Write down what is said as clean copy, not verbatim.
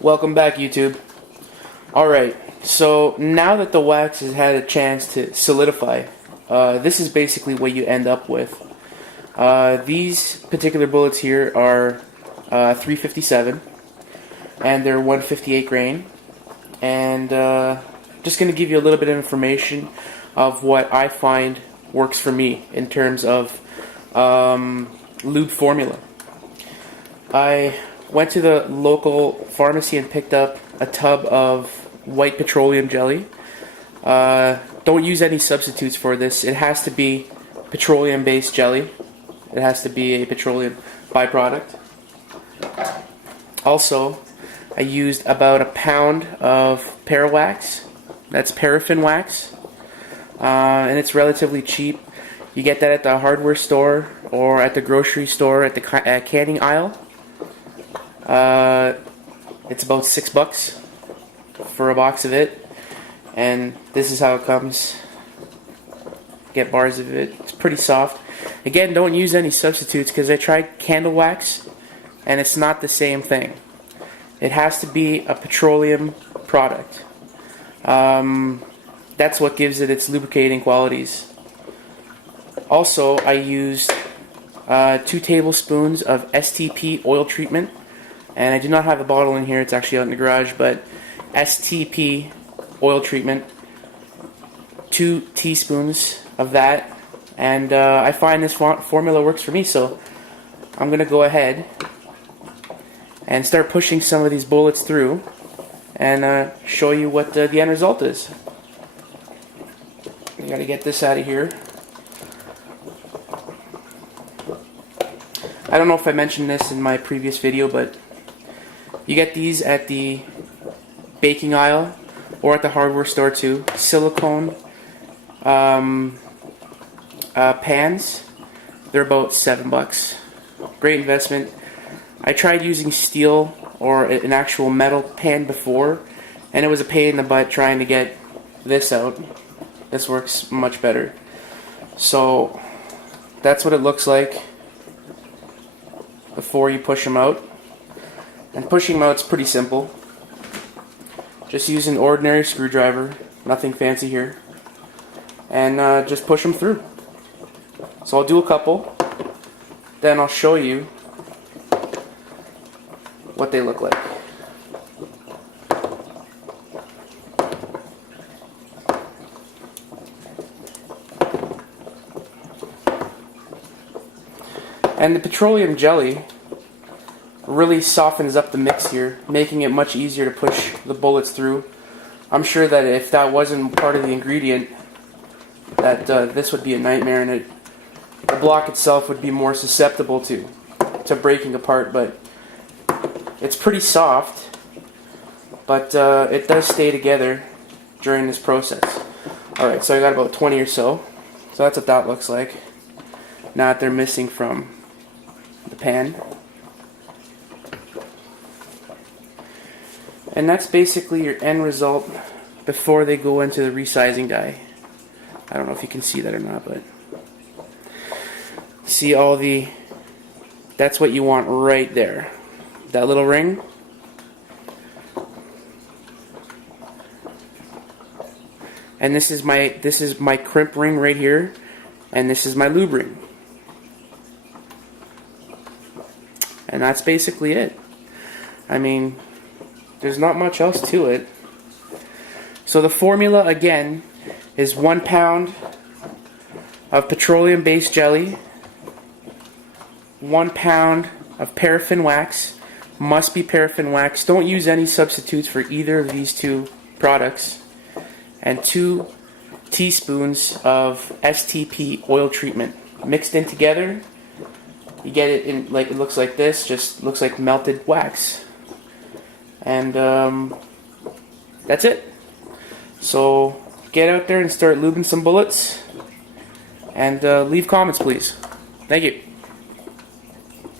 Welcome back, YouTube. Alright, so now that the wax has had a chance to solidify, this is basically what you end up with. These particular bullets here are 357, and they're 158 grain. And just going to give you a little bit of information of what I find works for me in terms of lube formula. I went to the local pharmacy and picked up a tub of white petroleum jelly. Don't use any substitutes for this. It has to be petroleum-based jelly. It has to be a petroleum byproduct. Also, I used about a pound of Parawax. That's paraffin wax. And it's relatively cheap. You get that at the hardware store or at the grocery store at the canning aisle. It's about $6 for a box of it, and this is how it comes. Get bars of it. It's pretty soft. Again, don't use any substitutes because I tried candle wax and it's not the same thing. It has to be a petroleum product. That's what gives it its lubricating qualities. Also, I used 2 tablespoons of STP oil treatment. And I do not have a bottle in here, it's actually out in the garage, but STP oil treatment, 2 teaspoons of that, and I find this formula works for me, so I'm going to go ahead and start pushing some of these bullets through and show you what the end result is. I got to get this out of here. I don't know if I mentioned this in my previous video, but you get these at the baking aisle or at the hardware store too. Silicone pans. They're about $7. Great investment. I tried using steel or an actual metal pan before, and it was a pain in the butt trying to get this out. This works much better. So that's what it looks like before you push them out. And pushing them out is pretty simple. Just use an ordinary screwdriver, nothing fancy here, and just push them through. So I'll do a couple, then I'll show you what they look like. And the petroleum jelly really softens up the mix here, making it much easier to push the bullets through. I'm sure that if that wasn't part of the ingredient, that this would be a nightmare, and the block itself would be more susceptible to breaking apart. But it's pretty soft, but it does stay together during this process. Alright, so I got about 20 or so. So that's what that looks like. Now that they're missing from the pan. And that's basically your end result before they go into the resizing die. I don't know if you can see that or not, but see all that's what you want right there. That little ring. And this is my crimp ring right here, and this is my lube ring. And that's basically it. I mean, there's not much else to it. So the formula again is 1 pound of petroleum-based jelly, 1 pound of paraffin wax. Must be paraffin wax. Don't use any substitutes for either of these two products. And 2 teaspoons of STP oil treatment. Mixed in together, you get it in, like, it looks like this, just looks like melted wax. And that's it. So get out there and start lubing some bullets, and leave comments, please. Thank you.